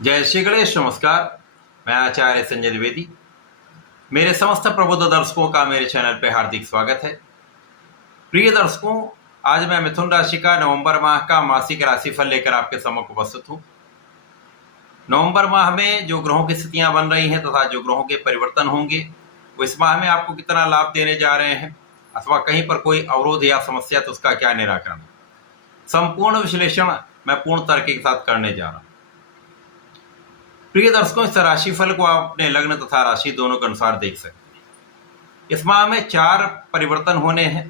जय श्री गणेश। नमस्कार। मैं आचार्य संजय द्विवेदी। मेरे समस्त प्रबुद्ध दर्शकों का मेरे चैनल पे हार्दिक स्वागत है। प्रिय दर्शकों, आज मैं मिथुन राशि का नवंबर माह का मासिक राशिफल लेकर आपके सम्मुख उपस्थित हूँ। नवंबर माह में जो ग्रहों की स्थितियां बन रही हैं तथा जो ग्रहों के परिवर्तन होंगे वो इस माह में आपको कितना लाभ देने जा रहे हैं अथवा कहीं पर कोई अवरोध या समस्या तो उसका क्या निराकरण, संपूर्ण विश्लेषण मैं पूर्ण तर्क के साथ करने जा रहा हूँ। प्रिय दर्शकों, इस राशिफल को आप अपने लग्न तथा राशि दोनों के अनुसार देख सकते हैं। इस माह में 4 परिवर्तन होने हैं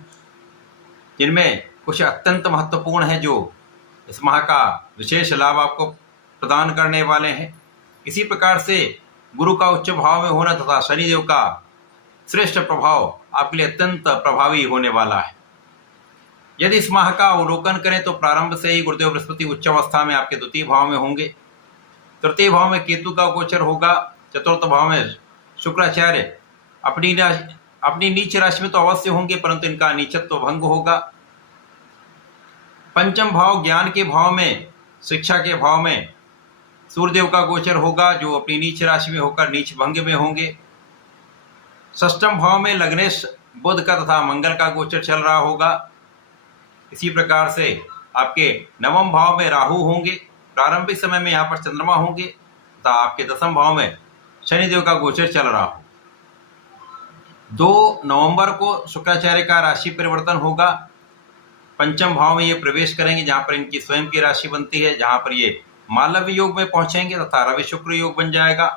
जिनमें कुछ अत्यंत महत्वपूर्ण है जो इस माह का विशेष लाभ आपको प्रदान करने वाले हैं। इसी प्रकार से गुरु का उच्च भाव में होना तथा शनिदेव का श्रेष्ठ प्रभाव आपके लिए अत्यंत प्रभावी होने वाला है। यदि इस माह का अवलोकन करें तो प्रारंभ से ही गुरुदेव बृहस्पति उच्च अवस्था में आपके द्वितीय भाव में होंगे, तृतीय भाव में केतु का गोचर होगा, चतुर्थ भाव में शुक्राचार्य अपनी नीच राशि में तो अवश्य होंगे परंतु इनका नीचत्व भंग होगा। पंचम भाव ज्ञान के भाव में, शिक्षा के भाव में सूर्यदेव का गोचर होगा जो अपनी नीच राशि में होकर नीच भंग में होंगे। षष्ठम भाव में लग्नेश बुध का तथा मंगल का गोचर चल रहा होगा। इसी प्रकार से आपके नवम भाव में राहु होंगे, प्रारंभिक समय में यहाँ पर चंद्रमा होंगे तथा आपके दसम भाव में शनिदेव का गोचर चल रहा हो। 2 नवंबर को शुक्राचार्य का राशि परिवर्तन होगा। पंचम भाव में ये प्रवेश करेंगे जहां पर इनकी स्वयं की राशि बनती है, जहां पर ये मालव्य योग में पहुंचेंगे तथा रवि शुक्र योग बन जाएगा।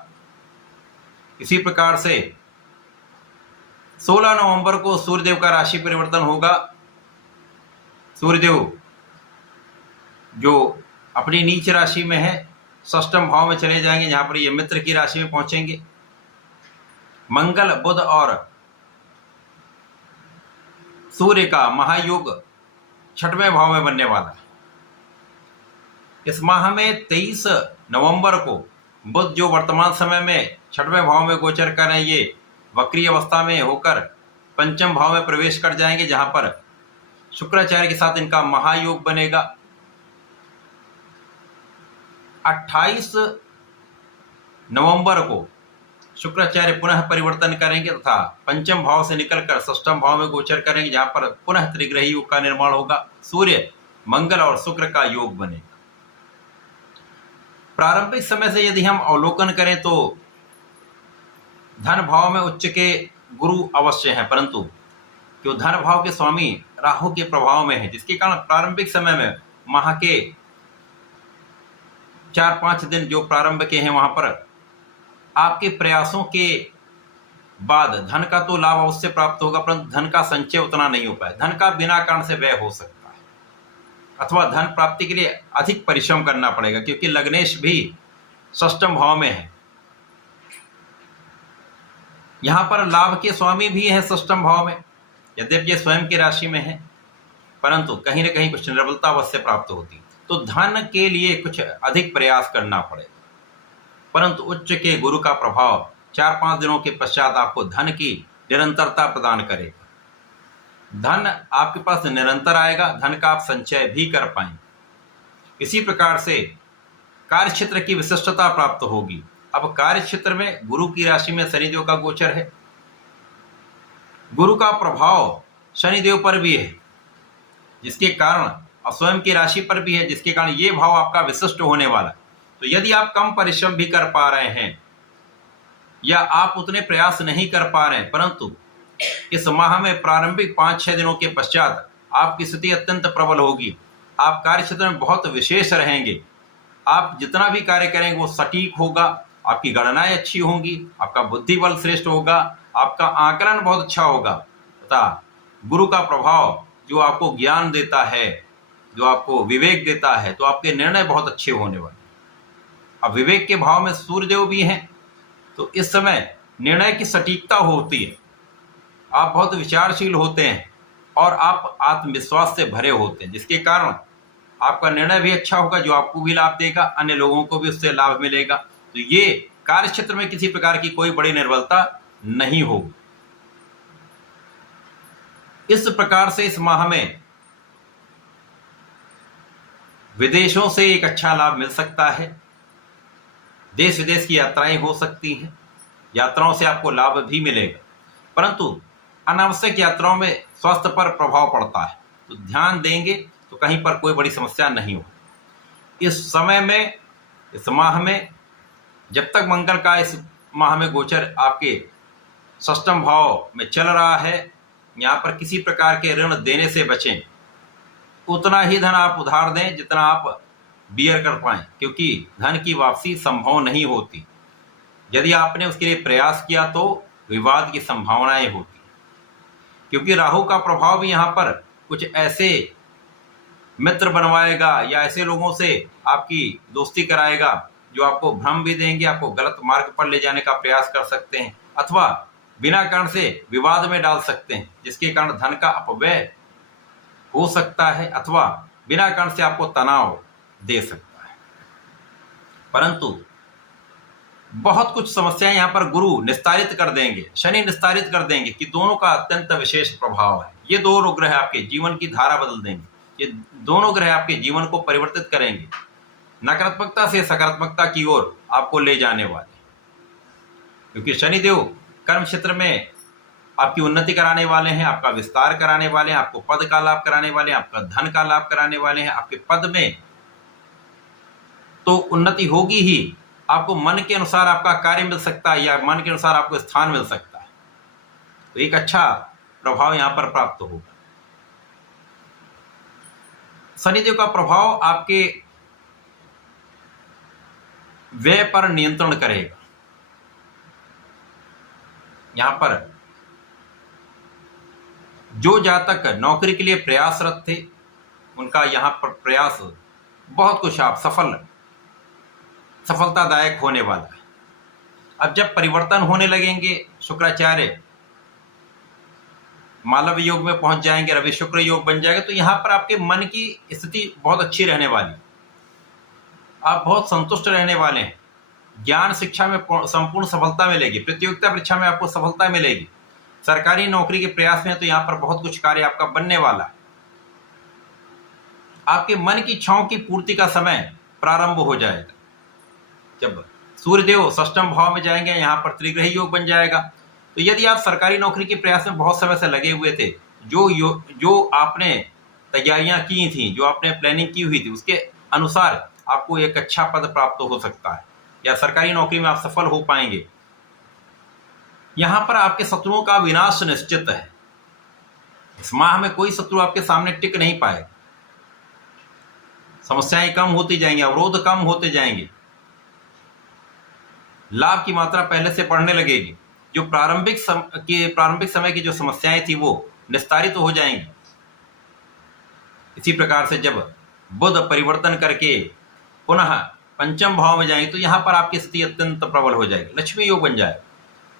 इसी प्रकार से 16 नवंबर को सूर्यदेव का राशि परिवर्तन होगा। सूर्यदेव जो अपनी नीच राशि में है षष्ठम भाव में चले जाएंगे जहां पर ये मित्र की राशि में पहुंचेंगे। मंगल बुध और सूर्य का महायोग 6वें भाव में बनने वाला है। इस माह में 23 नवंबर को बुध जो वर्तमान समय में 6वें भाव में गोचर कर रहे हैं, ये वक्री अवस्था में होकर पंचम भाव में प्रवेश कर जाएंगे जहां पर शुक्राचार्य के साथ इनका महायोग बनेगा। 28 नवंबर को शुक्राचार्य पुनः परिवर्तन करेंगे तथा पंचम भाव से निकलकर षष्ठम भाव में गोचर करेंगे जहां पर पुनः त्रिग्रही योग का निर्माण होगा। सूर्य मंगल और शुक्र का योग बनेगा। प्रारंभिक समय से यदि हम अवलोकन करें तो धन भाव में उच्च के गुरु अवश्य हैं परंतु जो धन भाव के स्वामी राहु के प्रभाव में है, जिसके कारण प्रारंभिक समय में माह के 4-5 दिन जो प्रारंभ के हैं वहां पर आपके प्रयासों के बाद धन का तो लाभ अवश्य प्राप्त होगा परंतु धन का संचय उतना नहीं हो पाए। धन का बिना कारण से व्यय हो सकता है अथवा धन प्राप्ति के लिए अधिक परिश्रम करना पड़ेगा क्योंकि लग्नेश भी षष्ठम भाव में है। यहां पर लाभ के स्वामी भी है षष्ठम भाव में, यद्यपि ये स्वयं की राशि में है परंतु कहीं न कहीं कुछ निर्बलता अवश्य प्राप्त होती है। तो धन के लिए कुछ अधिक प्रयास करना पड़ेगा परंतु उच्च के गुरु का प्रभाव 4-5 दिनों के पश्चात आपको धन की निरंतरता प्रदान करेगा। धन आपके पास निरंतर आएगा, धन का आप संचय भी कर पाएंगे। इसी प्रकार से कार्य क्षेत्र की विशिष्टता प्राप्त होगी। अब कार्य क्षेत्र में गुरु की राशि में शनिदेव का गोचर है, गुरु का प्रभाव शनिदेव पर भी है जिसके कारण और स्वयं की राशि पर भी है जिसके कारण ये भाव आपका विशिष्ट होने वाला है। तो यदि आप कम परिश्रम भी कर पा रहे हैं या आप उतने प्रयास नहीं कर पा रहे हैं परंतु इस माह में प्रारंभिक 5-6 दिनों के पश्चात आपकी स्थिति अत्यंत प्रबल होगी। आप कार्य क्षेत्र में बहुत विशेष रहेंगे। आप जितना भी कार्य करेंगे वो सटीक होगा, आपकी गणनाएं अच्छी होंगी, आपका बुद्धि बल श्रेष्ठ होगा, आपका आकलन बहुत अच्छा होगा तथा गुरु का प्रभाव जो आपको ज्ञान देता है, जो आपको विवेक देता है, तो आपके निर्णय बहुत अच्छे होने वाले। अब विवेक के भाव में सूर्यदेव भी हैं तो इस समय निर्णय की सटीकता होती है, आप बहुत विचारशील होते हैं और आप आत्मविश्वास से भरे होते हैं जिसके कारण आपका निर्णय भी अच्छा होगा जो आपको भी लाभ देगा, अन्य लोगों को भी उससे लाभ मिलेगा। तो ये कार्य क्षेत्र में किसी प्रकार की कोई बड़ी निर्बलता नहीं होगी। इस प्रकार से इस माह में विदेशों से एक अच्छा लाभ मिल सकता है। देश विदेश की यात्राएं हो सकती हैं, यात्राओं से आपको लाभ भी मिलेगा, परंतु अनावश्यक यात्राओं में स्वास्थ्य पर प्रभाव पड़ता है, तो ध्यान देंगे तो कहीं पर कोई बड़ी समस्या नहीं हो। इस समय में, इस माह में, जब तक मंगल का इस माह में गोचर आपके षष्ठम भाव में चल रहा है, यहाँ पर किसी प्रकार के ऋण देने से बचें। उतना ही धन आप उधार दें जितना आप बियर कर पाएं, क्योंकि धन की वापसी संभव नहीं होती। यदि आपने उसके लिए प्रयास किया तो विवाद की संभावनाएं होती, क्योंकि राहु का प्रभाव भी यहाँ पर कुछ ऐसे मित्र बनवाएगा या ऐसे लोगों से आपकी दोस्ती कराएगा जो आपको भ्रम भी देंगे, आपको गलत मार्ग पर ले जाने का प्रयास कर सकते हैं, अथवा बिना कारण से विवाद में डाल सकते हैं, जिसके कारण धन का अपव्यय हो सकता है, अथवा बिना कारण से आपको तनाव दे सकता है। परंतु बहुत कुछ समस्याएं यहाँ पर गुरु निस्तारित कर देंगे, शनि निस्तारित कर देंगे, कि दोनों का अत्यंत विशेष प्रभाव है। ये दोनों ग्रह आपके जीवन की धारा बदल देंगे, ये दोनों ग्रह आपके जीवन को परिवर्तित करेंगे, नकारात्मकता से सकारात्मकता की ओर आपको ले जाने वाले, क्योंकि शनिदेव कर्म क्षेत्र में आपकी उन्नति कराने वाले हैं, आपका विस्तार कराने वाले हैं, आपको पद का लाभ कराने वाले हैं, आपका धन का लाभ कराने वाले हैं। आपके पद में तो उन्नति होगी ही, आपको मन के अनुसार आपका कार्य मिल सकता है या मन के अनुसार आपको स्थान मिल सकता है, तो एक अच्छा प्रभाव यहां पर प्राप्त होगा। शनिदेव का प्रभाव आपके व्यय पर नियंत्रण करेगा। यहां पर जो जातक नौकरी के लिए प्रयासरत थे, उनका यहां पर प्रयास बहुत कुछ आप सफलतादायक होने वाला है। अब जब परिवर्तन होने लगेंगे, शुक्राचार्य मालव योग में पहुंच जाएंगे, रवि शुक्र योग बन जाएगा, तो यहां पर आपके मन की स्थिति बहुत अच्छी रहने वाली, आप बहुत संतुष्ट रहने वाले हैं। ज्ञान शिक्षा में संपूर्ण सफलता मिलेगी, प्रतियोगिता परीक्षा में आपको सफलता मिलेगी, सरकारी नौकरी के प्रयास में तो यहाँ पर बहुत कुछ कार्य आपका बनने वाला है। आपके मन की इच्छाओं की पूर्ति का समय प्रारंभ हो जाएगा। जब सूर्यदेव षष्ठम भाव में जाएंगे, यहाँ पर त्रिग्रही योग बन जाएगा, तो यदि आप सरकारी नौकरी के प्रयास में बहुत समय से लगे हुए थे, जो आपने तैयारियां की थी, जो आपने प्लानिंग की हुई थी, उसके अनुसार आपको एक अच्छा पद प्राप्त हो सकता है, या सरकारी नौकरी में आप सफल हो पाएंगे। यहां पर आपके शत्रुओं का विनाश निश्चित है। इस माह में कोई शत्रु आपके सामने टिक नहीं पाएगा, समस्याएं कम होती जाएंगी, अवरोध कम होते जाएंगे, लाभ की मात्रा पहले से बढ़ने लगेगी। जो प्रारंभिक समय की जो समस्याएं थी वो निस्तारित हो जाएंगी। इसी प्रकार से जब बुध परिवर्तन करके पुनः पंचम भाव में जाएंगे, तो यहां पर आपकी स्थिति अत्यंत प्रबल हो जाएगी, लक्ष्मी योग बन जाएगा,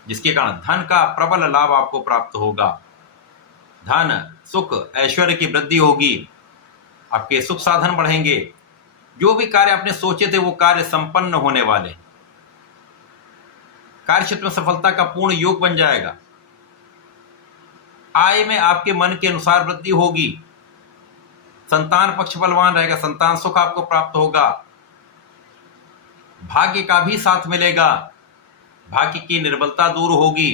जिसके कारण धन का प्रबल लाभ आपको प्राप्त होगा। धन, सुख, ऐश्वर्य की वृद्धि होगी, आपके सुख साधन बढ़ेंगे, जो भी कार्य आपने सोचे थे वो कार्य संपन्न होने वाले, कार्य क्षेत्र में सफलता का पूर्ण योग बन जाएगा। आय में आपके मन के अनुसार वृद्धि होगी, संतान पक्ष बलवान रहेगा, संतान सुख आपको प्राप्त होगा, भाग्य का भी साथ मिलेगा, भाग्य की निर्बलता दूर होगी,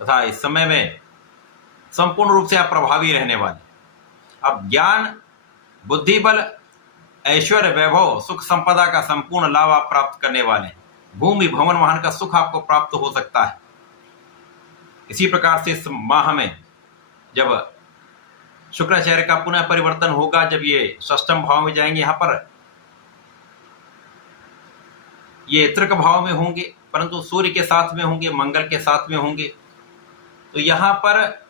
तथा इस समय में संपूर्ण रूप से आप प्रभावी रहने वाले। अब ज्ञान, बुद्धि बल, ऐश्वर्य, वैभव, सुख संपदा का संपूर्ण लाभ आप प्राप्त करने वाले हैं। भूमि, भवन, वाहन का सुख आपको प्राप्त हो सकता है। इसी प्रकार से इस माह में जब शुक्राचार्य का पुनः परिवर्तन होगा, जब ये षष्ठम भाव में जाएंगे, यहाँ पर ये तृक भाव में होंगे, परंतु सूर्य के साथ में होंगे, मंगल के साथ में होंगे, तो यहाँ पर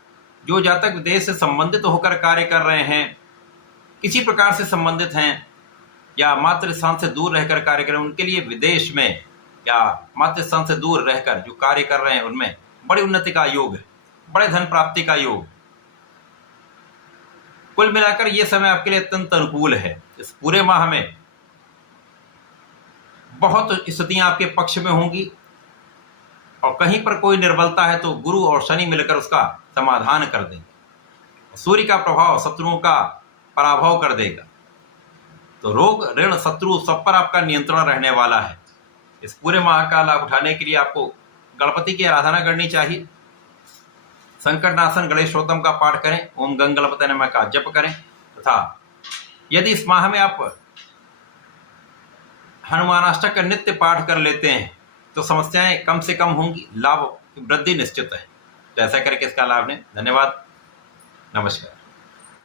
जो जातक विदेश से संबंधित होकर कार्य कर रहे हैं, किसी प्रकार से संबंधित हैं, या मातृ स्थान से दूर रहकर कार्य कर रहे हैं, उनके लिए विदेश में या मातृ स्थान से दूर रहकर जो कार्य कर रहे हैं, उनमें बड़ी उन्नति का योग है, बड़े धन प्राप्ति का योग। कुल मिलाकर यह समय आपके लिए अत्यंत अनुकूल है। इस पूरे माह में बहुत स्थितियां आपके पक्ष में होंगी, और कहीं पर कोई निर्बलता है तो गुरु और शनि मिलकर उसका समाधान कर देंगे। सूर्य का प्रभाव शत्रुओं का पराभव कर देगा, तो रोग, ऋण, शत्रु सब पर आपका नियंत्रण रहने वाला है। इस पूरे माह का लाभ उठाने के लिए आपको गणपति की आराधना करनी चाहिए। संकटनाशन गणेशोत्तम का पाठ करें, ओम गंग गणपति नमः का जप करें, तथा यदि इस माह में आप हनुमानाष्टक का नित्य पाठ कर लेते हैं तो समस्याएं कम से कम होंगी, लाभ वृद्धि निश्चित है। तो ऐसा करके इसका लाभ लें। धन्यवाद, नमस्कार।